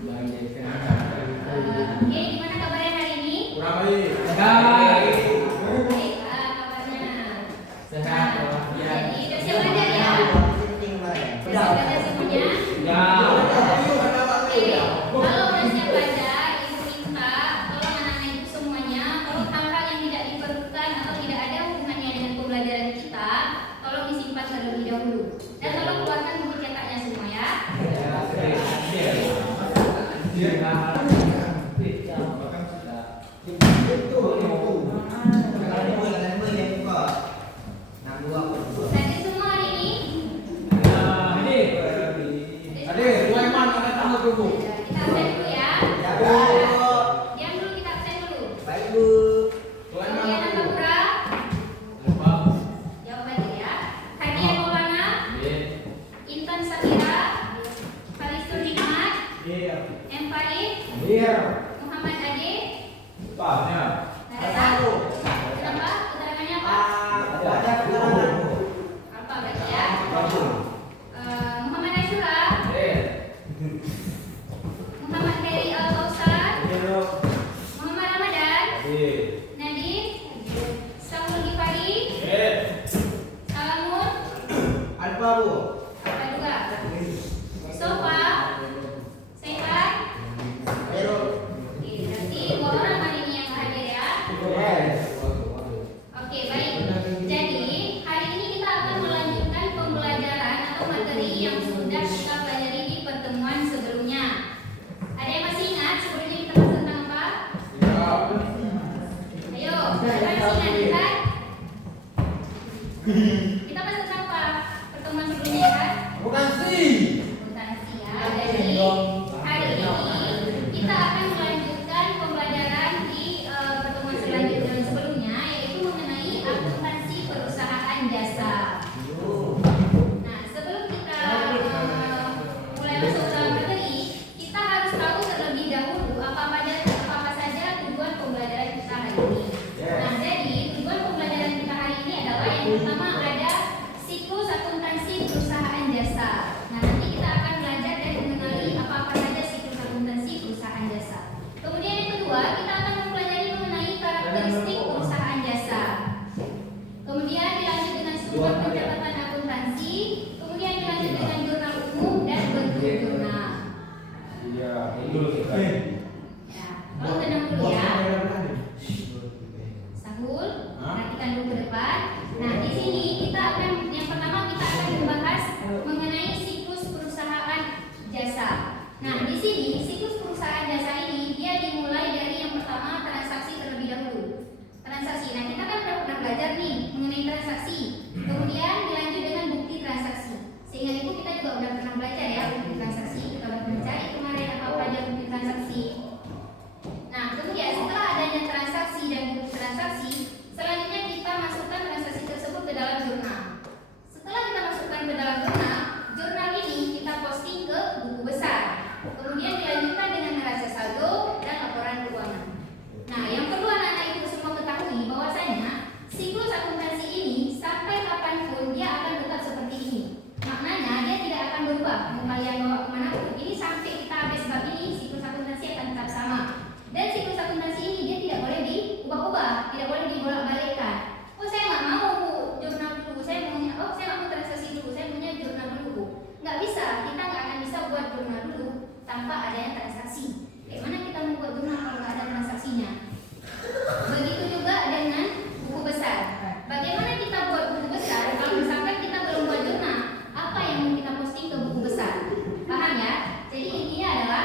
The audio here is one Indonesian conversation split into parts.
Oke, gimana kabarnya hari ini? Kurang baik. Baik, kabarnya. Sehat. Jadi udah siap belajar ya? Udah siap belajar semuanya? Ya. Oke, kalau udah siap belajar, Ibu minta tolong anak-anak Ibu semuanya, kalau hal-hal yang tidak diperlukan atau tidak ada hubungannya dengan pembelajaran kita, tolong disimpan terlebih dahulu. Dan tolong keluarkan buku cetaknya semua ya. Hadir semua hari ini? Hadir, dua iman ada tamu dulu. Kita absen dulu ya. Diam dulu, kita absen dulu. Dua iman Kemudian ada dulu. Pura, Lupa. jawab aja ya. Hadiah Maulana, Intan Sakira, Khalistul Hikmat, M. Farid, Muhammad Ade. Lupanya. Kenapa? Keterangannya apa? Apa berarti ya? Muhammad Ashura, Muhammad Heri Al Kausar, Muhammad Ramadan, Nadine, Samuel Gifari, Salamun, apa juga? Sofa, Sehat. Oke, berarti dua orang hari ini yang hadir ya. Oke, baik. Jadi, hari ini kita akan melanjutkan pembelajaran atau materi yang sudah kita pelajari di pertemuan sebelumnya. Ada yang masih ingat sebelumnya kita bahas tentang apa? Ayo, siapa yang masih ingat? Kita bahas tentang apa? Pertemuan sebelumnya ya kan? Akuntansi ya. Jadi, hari ini kita akan melanjutkan pembelajaran di pertemuan selanjutnya sebelumnya, yaitu mengenai akuntansi perusahaan jasa. Nah, sebelum kita mulai masuk ke dalam materi, kita harus tahu terlebih dahulu apa saja tujuan pembelajaran kita hari ini. Nah, jadi tujuan pembelajaran kita hari ini adalah yang pertama ada siklus akuntansi perusahaan jasa. Nah, nanti kita akan belajar dan mengenali apa saja siklus akuntansi perusahaan jasa. Kemudian yang kedua, kita akan mempelajari mengenai karakteristik perusahaan jasa. Kemudian dilanjut dengan struktur pencatatan akuntansi, kemudian dilanjut dengan jurnal umum dan bentuk jurnal. Ya, kalau tenang dulu ya. Sahul, perhatikan dulu ke depan. Nah, di sini kita akan yang pertama kita akan membahas mengenai siklus perusahaan jasa. Nah, di sini siklus perusahaan jasa ini dia dimulai dari yang pertama transaksi terlebih dahulu. Transaksi. Nah, kita kan pernah belajar nih mengenai transaksi. Kemudian dilanjut dengan bukti transaksi. Sehingga itu kita juga udah pernah belajar ya bukti transaksi. Kita udah mencari kemarin apa aja bukti transaksi. Nah, kemudian setelah adanya transaksi dan bukti transaksi, selanjutnya kita masukkan transaksi tersebut ke dalam jurnal. Setelah kita masukkan ke dalam jurnal, jurnal ini kita posting ke buku besar. Kemudian dilanjutkan dengan neraca saldo dan laporan keuangan. Nah, yang perlu anak-anak itu semua ketahui bahwasanya siklus akuntansi ini sampai kapanpun dia akan tetap seperti ini. Maknanya dia tidak akan berubah. Mau kalian bawa kemanapun, ini sampai kita habis bab ini siklus akuntansi akan tetap sama. Dan siklus akuntansi ini dia tidak boleh diubah-ubah, tidak boleh dibolak-balikkan. Oh, saya nggak mau jurnal dulu, saya maunya saya nggak mau transaksi dulu, saya maunya jurnal dulu. Nggak bisa, kita nggak akan bisa buat jurnal dulu tanpa adanya transaksi. Bagaimana kita membuat jurnal kalau nggak ada transaksinya? Begitu juga dengan buku besar. Bagaimana kita buat buku besar kalau misalkan kita belum buat jurnal? Apa yang mau kita posting ke buku besar? Paham ya? Jadi intinya adalah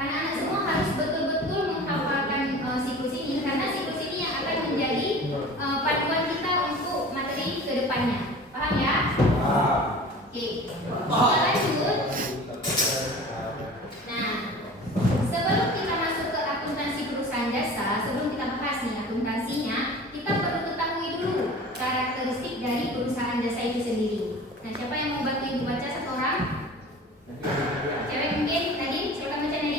anak-anak semua harus betul-betul menghafalkan siklus ini, karena siklus ini yang akan menjadi panduan kita untuk materi kedepannya. Paham ya? Oke. Kita lanjut. Nah, sebelum kita masuk ke akuntansi perusahaan jasa, sebelum kita bahas nih akuntansinya, kita perlu ketahui dulu karakteristik dari perusahaan jasa itu sendiri. Nah, siapa yang mau bantu ibu baca satu orang? Cewek mungkin tadi, silakan baca Nadine.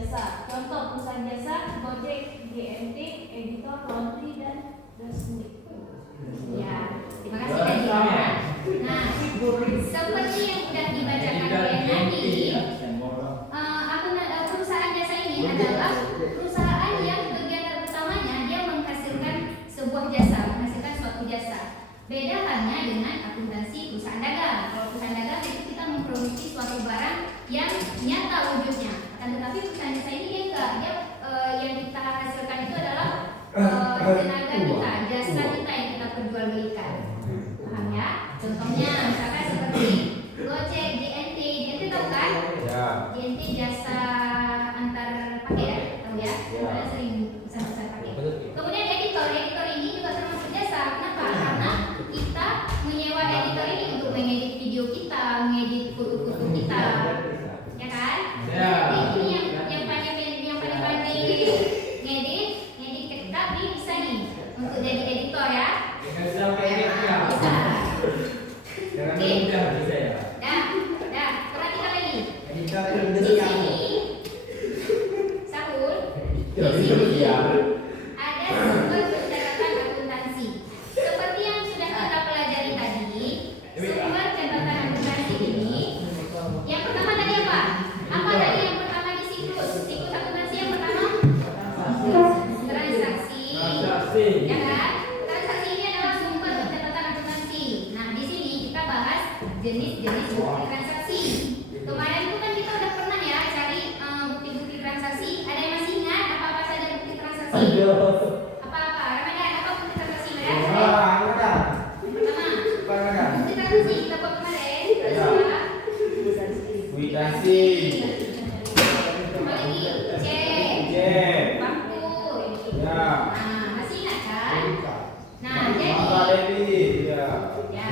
jasa. Contoh perusahaan jasa Gojek, GMT, Editor, Laundry, dan Resmi. Ya, terima kasih Nadia. Nah, seperti yang sudah dibacakan oleh Nadia, perusahaan jasa ini adalah perusahaan yang kegiatan utamanya dia menghasilkan sebuah jasa, menghasilkan suatu jasa. Beda halnya dengan akuntansi perusahaan dagang. Kalau perusahaan dagang itu kita memproduksi suatu barang yang nyata wujudnya. Akan tetapi perusahaan jasa ini dia enggak, dia yang kita hasilkan itu adalah tenaga kita, jasa kita yang kita perjualbelikan. Paham ya? Contohnya misalkan seperti Gojek, GNT, GNT tahu kan? Ya. GNT jasa antar paket ya, tahu ya? Kalian sering pesan-pesan paket. Kemudian editor ini juga termasuk jasa. Kenapa? Karena kita menyewa editor ini untuk mengedit video kita, mengedit foto-foto kita, ya kan? Ya. Jadi ini yang pandai ngedit kita bisa nih untuk jadi editor ya. Jangan sampai ya. Bisa. Jangan Oke. mudah bisa ya. Dah, perhatikan lagi. Editor Di sini, Sahul, di sini ada sumber pencatatan akuntansi. Seperti yang sudah kita pelajari tadi, sumber catatan akuntansi ini, yang pertama tadi apa? Apa tadi yang pertama di siklus? Siklus akuntansi yang pertama? Transaksi. Ya kan? Transaksi ini adalah sumber pencatatan akuntansi. Nah, di sini kita bahas jenis-jenis bukti transaksi. Kemarin itu kan kita udah pernah ya cari bukti-bukti transaksi. Ada yang masih ingat apa-apa saja bukti transaksi? Apa-apa? Ramadan, apa bukti transaksi? Pertama, bukti transaksi kita buat kemarin. Terus Kuitansi. apa lagi? Cek. Faktur. Ya. Nah, masih ingat kan? Nah, Apa Devi? Ya. Ya.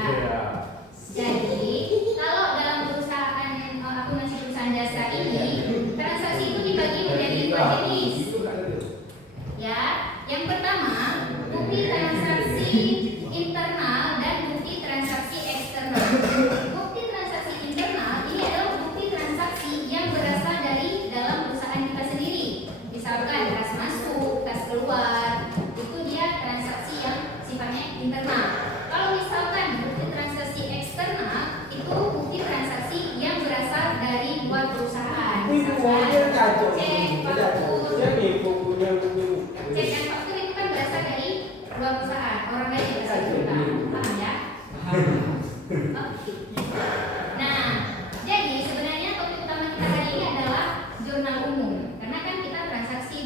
Jadi, kalau dalam perusahaan akuntansi perusahaan jasa ini, transaksi itu dibagi menjadi dua jenis. Ya, yang pertama, bukti transaksi internal dan bukti transaksi eksternal. Bukti transaksi internal ini adalah bukti transaksi yang berasal dari dalam perusahaan kita sendiri. Misalkan kas masuk, kas keluar, itu dia transaksi yang sifatnya internal. Kalau misalkan bukti transaksi eksternal itu bukti transaksi yang berasal dari luar perusahaan. Misalkan cek faktur, cek dan faktur itu kan berasal dari luar perusahaan, orang lain yang berasal dari kita. Paham ya? Oke. Nah, jadi sebenarnya topik utama kita hari ini adalah jurnal umum. Karena kan kita bukti transaksi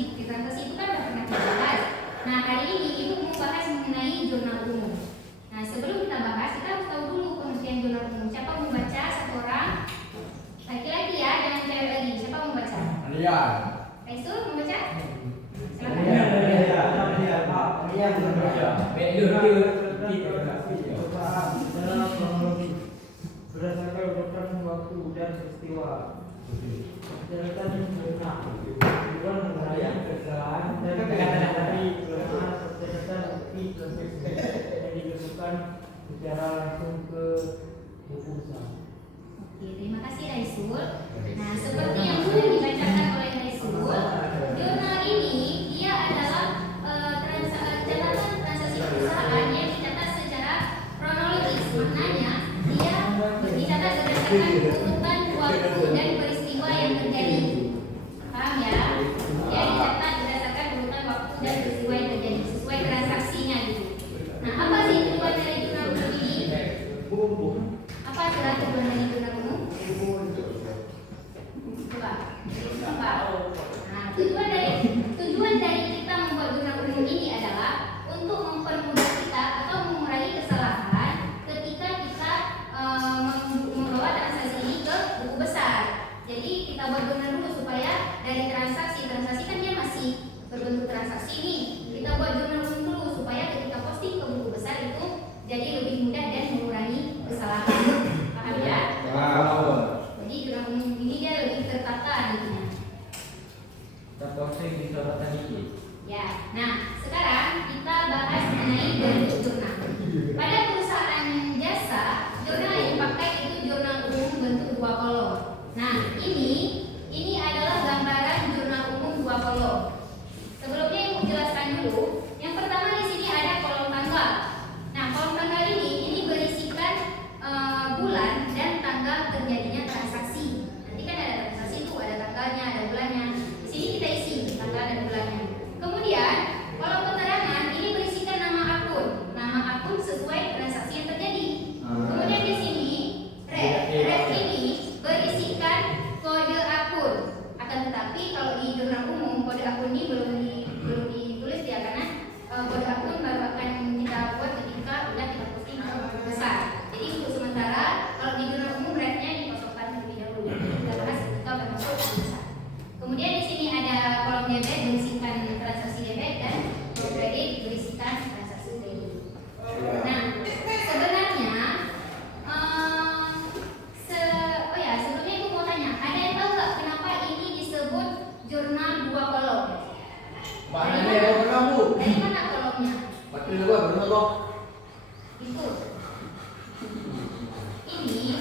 itu kan udah pernah kita bahas. Nah, hari ini Ibu mau bahas mengenai jurnal umum. Nah, sebelum kita bahas, kita harus tahu dulu pengertian jurnal umum. Siapa mau baca? Satu orang. Laki-laki ya, jangan cewek lagi. Siapa mau baca? Alia. Raisul mau baca? Silakan. Berdasarkan urutan waktu dan peristiwa, catatan jurnal tujuan mengenai kesalahan dan dari kelemahan catatan bukti yang dimasukkan secara langsung ke buku usaha. Oke, terima kasih Raisul. Nah, seperti yang sudah dibacakan oleh Raisul, jurnal ini dia adalah catatan transaksi perusahaan yang dicatat secara kronologis. Maknanya dia dicatat berdasarkan urutan waktu dan peristiwa yang terjadi. Paham ya? Dia dicatat berdasarkan urutan waktu dan peristiwa yang terjadi sesuai transaksinya gitu. Nah, apa sih tujuan dari jurnal umum ini? Apa adalah tujuan dari jurnal umum? Coba. Nah, tujuan dari kita membuat jurnal umum ini adalah untuk mempermudah kita atau mengurangi kesalahan ketika kita membawa transaksi ini ke buku besar. Jadi kita buat jurnal dulu supaya dari transaksi kan dia masih berbentuk transaksi ini. Kita buat jurnal umum dulu supaya ketika posting ke buku besar itu jadi lebih mudah dan mengurangi kesalahan. Paham ya? Jadi jurnal umum ini dia lebih tertata nantinya. Ya, nah sekarang kita bahas mengenai bentuk jurnal. Pada perusahaan jasa, jurnal yang dipakai itu jurnal umum bentuk 2 kolom. Nah, ini adalah gambaran jurnal Dari mana kolomnya? Itu. Ini,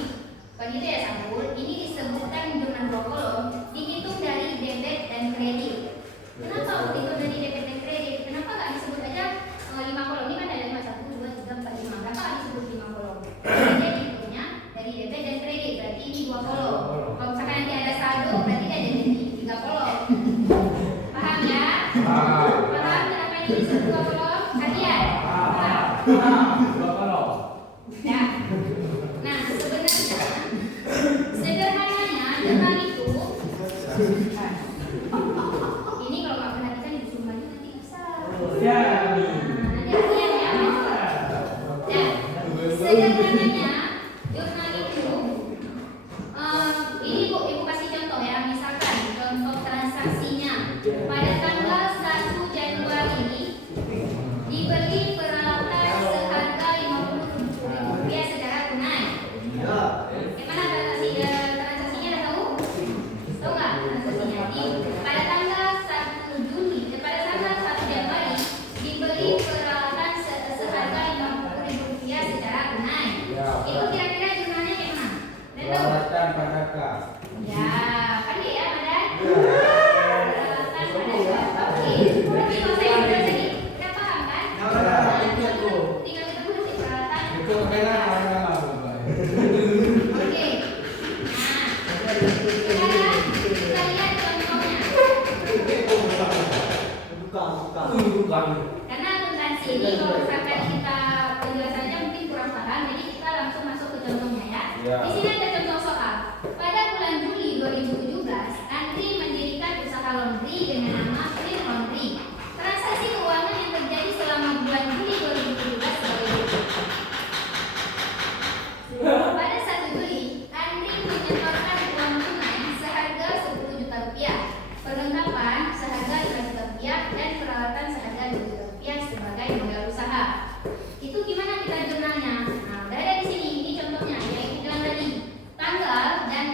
kalau gitu ya Sampul, ini disebutkan jurnal 2 kolom, dihitung dari debit dan kredit. Kenapa dihitung dari debit dan kredit? Kenapa nggak disebut aja 5 kolom? Ini kan ada 5, 1, 2, 3, 4, 5. Kenapa nggak disebut 5 kolom? Jadi dihitungnya dari debit dan kredit, berarti ini 2 kolom. Kalau misalkan nanti ada saldo, berarti ada jadi 3 kolom. Paham ya? Paham kenapa ini disebut 2 kolom? Hadiah? Ya. Nah, sederhananya jurnal itu ini kalau nggak perhatikan di rumah juga nanti bisa. Nanti latihan ya. Ya. Sederhananya jurnal itu ini ibu kasih contoh ya. Misalkan contoh transaksinya pada tanggal 1 Januari dibeli peralatan seharga Rp50.000 secara tunai. Gimana transaksinya udah tahu? Tahu nggak transaksinya? Pada tanggal 1 Januari dibeli peralatan seharga Rp50.000 secara tunai. Itu kira-kira jurnalnya kayak mana? Udah tahu? Peralatan Padaka. Ya, pandai ya, Madan? Peralatan Padaka. Oke, berarti nggak usah yang berat lagi. Udah paham kan? Tinggal ketemu nanti peralatan. Itu merah warna Oke. Nah, sekarang kita lihat contohnya. Karena akuntansi ini kalau misalkan kita penjelasannya mungkin kurang paham, jadi kita langsung masuk ke contohnya ya. Ya. Di sini ada contoh soal. Pada bulan Juli 2017, Andri mendirikan usaha laundry dengan nama Clean Laundry. Transaksi keuangan yang terjadi selama bulan Juli 2017 sebagai berikut. Pada 1 Juli, Andri menyetorkan uang tunai seharga Rp10 juta, perlengkapan seharga Rp5 juta, dan peralatan seharga Rp2 juta sebagai modal usaha. Itu gimana kita jurnalnya? Nah, udah ada di sini. Ini contohnya, ya itu bilang tadi. Tanggal dan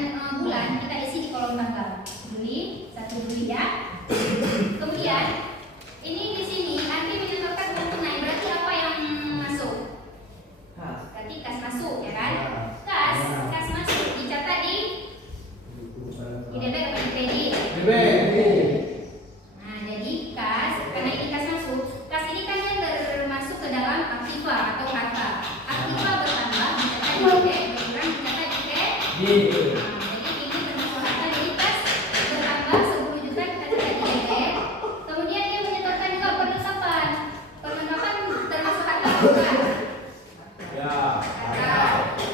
bulan kita isi di kolom tanggal. Juli, 1 Juli ya. Kemudian, ini di sini Andri menyetorkan uang tunai. Berarti apa yang masuk? Berarti kas masuk ya kan? Kas masuk dicatat di debit apa di kredit? Nah, jadi kas, karena ini kas masuk, kas ini kan yang termasuk ke dalam aktiva atau harta. Aktiva bertambah dicatat di debit, berkurang dicatat di kredit. Nah, jadi ini termasuk harta, jadi kas bertambah Rp10 juta kita catat di debit. Kemudian dia menyetorkan juga perlengkapan. Perlengkapan termasuk harta bukan?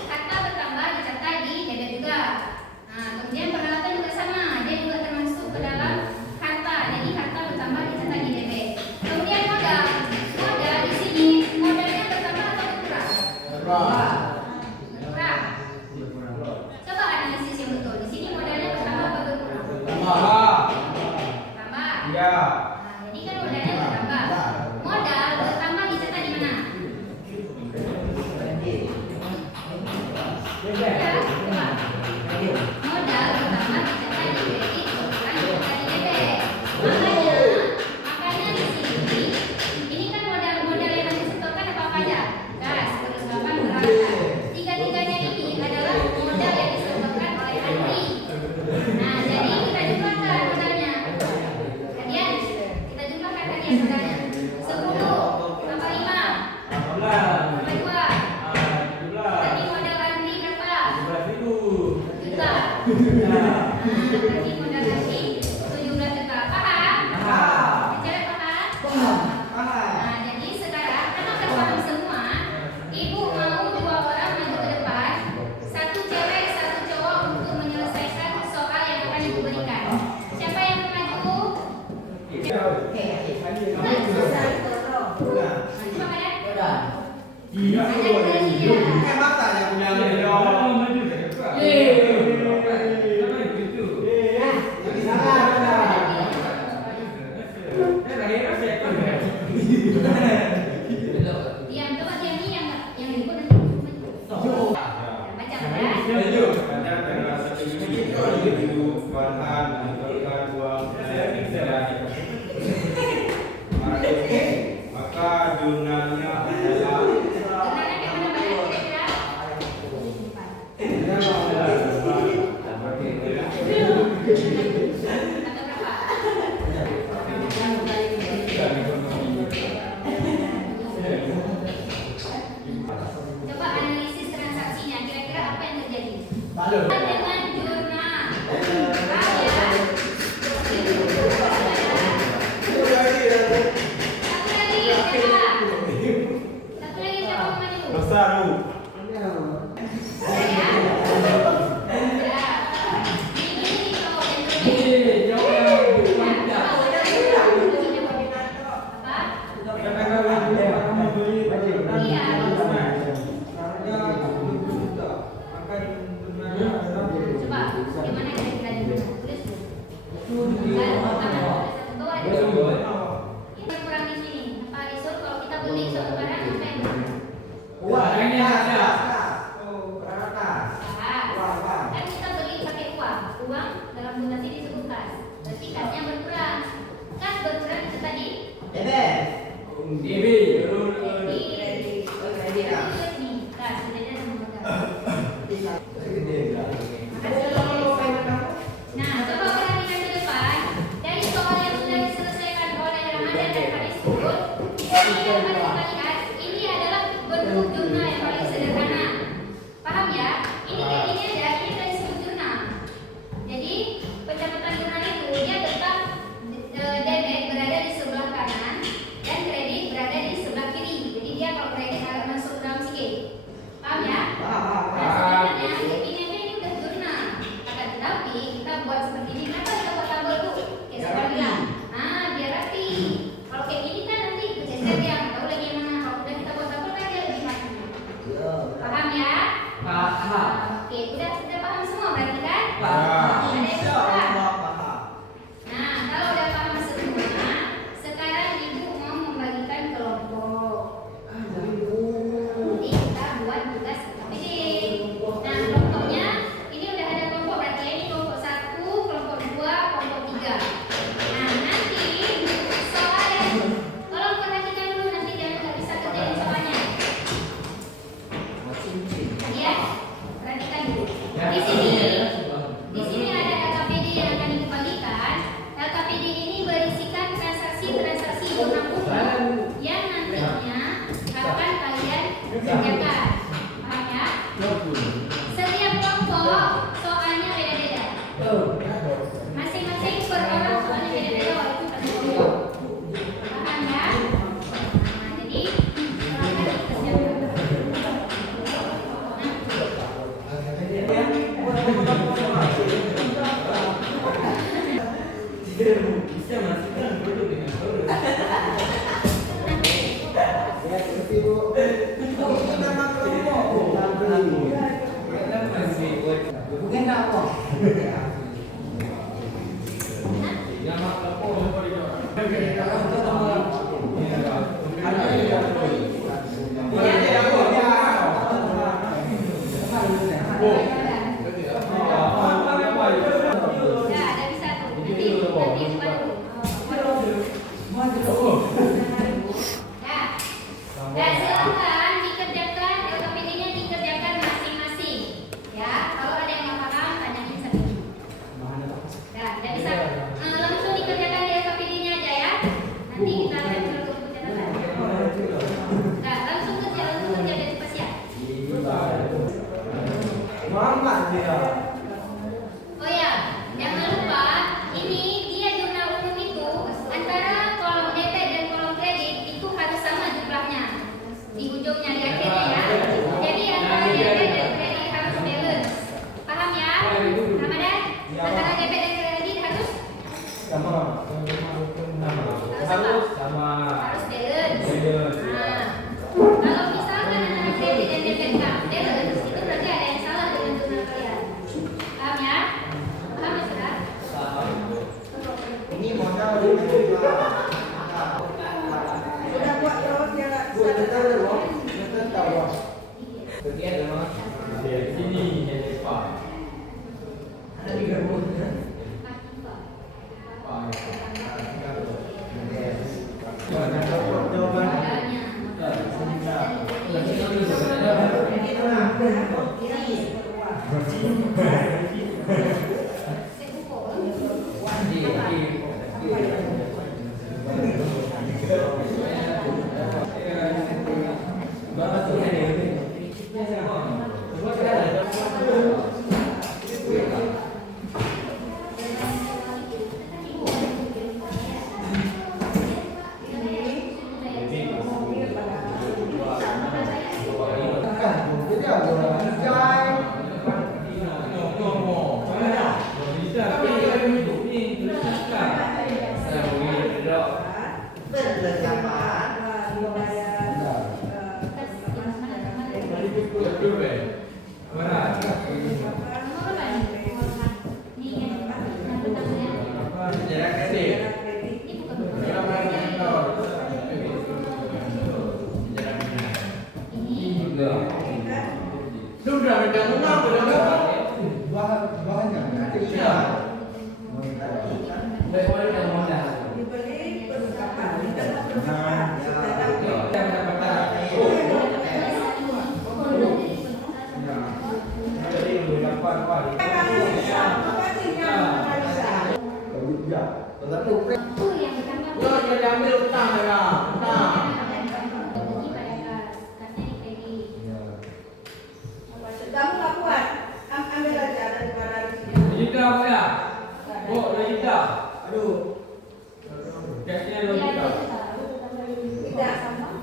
Harta bertambah dicatat di debit juga. Nah, kemudian peralatan juga sama, dia juga termasuk ke dalam harta. Jadi harta bertambah dicatat di debit. Kemudian modal di sini modalnya bertambah atau berkurang? Berkurang. Coba analisis yang betul. Di sini modalnya bertambah atau berkurang? Bertambah. Nah, jadi kan modalnya bertambah. Modal bertambah dicatat di mana? Modal bertambah dicatat di kredit, berkurang dicatat di debit. Makanya di sini ini kan modal yang harus disetorkan apa aja? Kas, perlengkapan, peralatan. Tiga-tiganya ini adalah modal yang disetorkan oleh Andri. Nah, jadi kita jumlahkan modalnya. Hadiah, kita jumlahkan hadiah modalnya. 10 tambah 5 tambah 2. Berarti modal Andri berapa? Juta. Nah, berarti modal Andri 17 juta. Paham? Bicara paham? Nah, jadi sekarang karena udah paham semua, ibu mau 2 orang maju ke depan, 1 cewek, 1 cowok untuk menyelesaikan soal yang akan ibu berikan. Siapa yang maju? Coba ada? Ada durasinya. Diam, coba diam nih yang ikut nanti maju. Baca ya. Bisa masukkan dulu dengan dulu. Ya, seperti Bu. Ini nama kelompok. Kita masih buat Bukan apa. nama kelompok di bawah. Ya, ada bisa tuh. Nanti Ya. Dan silakan dikerjakan LKPD-nya dikerjakan masing-masing. Ya, kalau ada yang nggak paham tanyain sendiri. Ya, dan bisa langsung dikerjakan di LKPD-nya aja ya. Nanti kita akan dulu untuk catatan. Nah, langsung kerja dari spesial. Muhammad dia. Oh ya, jangan lupa ini dia jurnal umum itu antara kolom debit dan kolom kredit itu harus sama jumlahnya di ujungnya di akhirnya ya. Jadi antara debit dan kredit harus balance. Paham ya? Sama deh? Antara debit dan kredit harus Sama. harus Sama. balance. Nah, kalau misalkan antara kredit dan debit nggak balance, itu berarti ada yang salah dengan jurnal kalian. Paham ya? Paham ya sudah? Ini modal Sudah buat terus ya nggak bisa. Bu, betul loh. Betul tahu. Sekian memang di sini jadi Pak. Ada 3 bulan. Jadi ada jai. Dibeli perlengkapan, kita perlengkapan. Itu yang bertambah. Jangan ambil utang ya. Utang. Kamu nggak kuat, ambil aja daripada di sini. Logika apa ya? Bu, logika. Aduh. Cashnya logika. Tidak sama.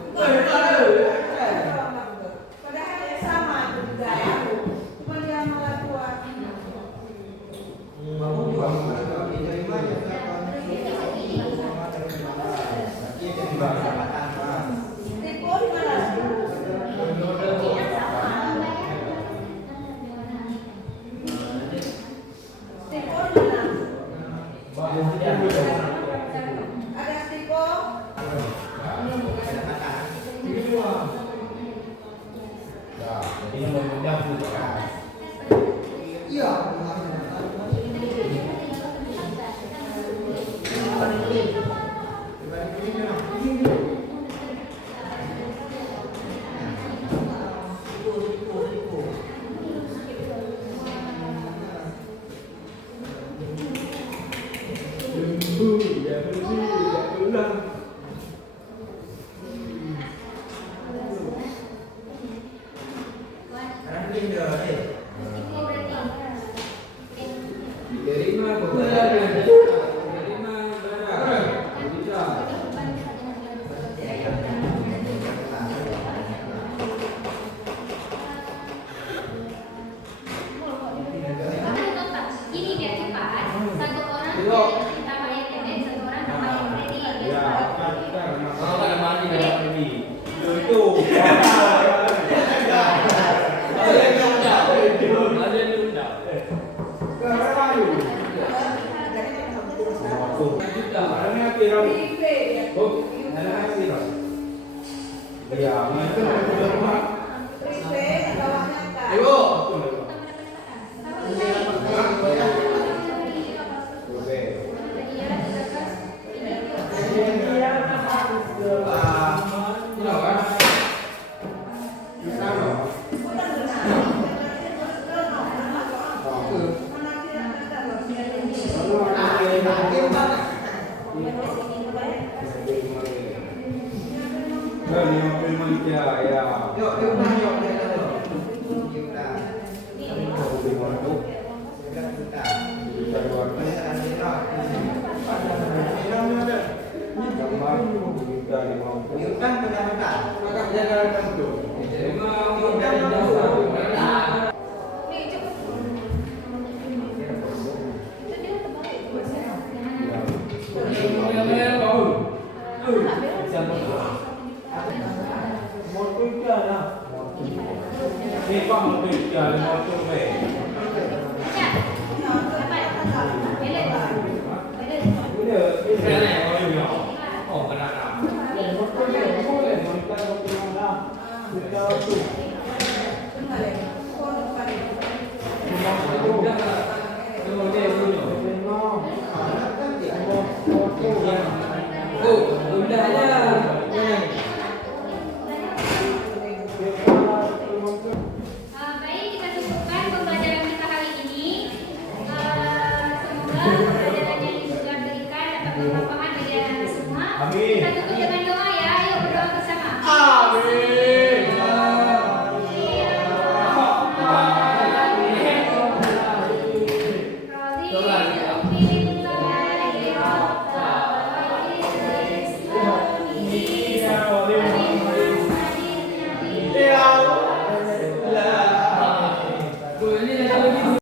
Padahal ya sama juga. Cuma dia malah kuat. Tipu di mana? Tipu di mana? Ada tipu. Iya. Ini biar cepat. Satu orang ditambah yang debit, satu orang Juta. Orangnya piro? IP ya. Oh, ada piro? Iya, itu rumah. IP bawahnya kan. Ayo. Baik, kita cukupkan pembelajaran kita hari ini. Semoga pembelajaran yang juga berikan dapat bermanfaat bagi anak-anak semua. Amin. Kita tutup dengan doa ya. Ayo berdoa bersama. Amin.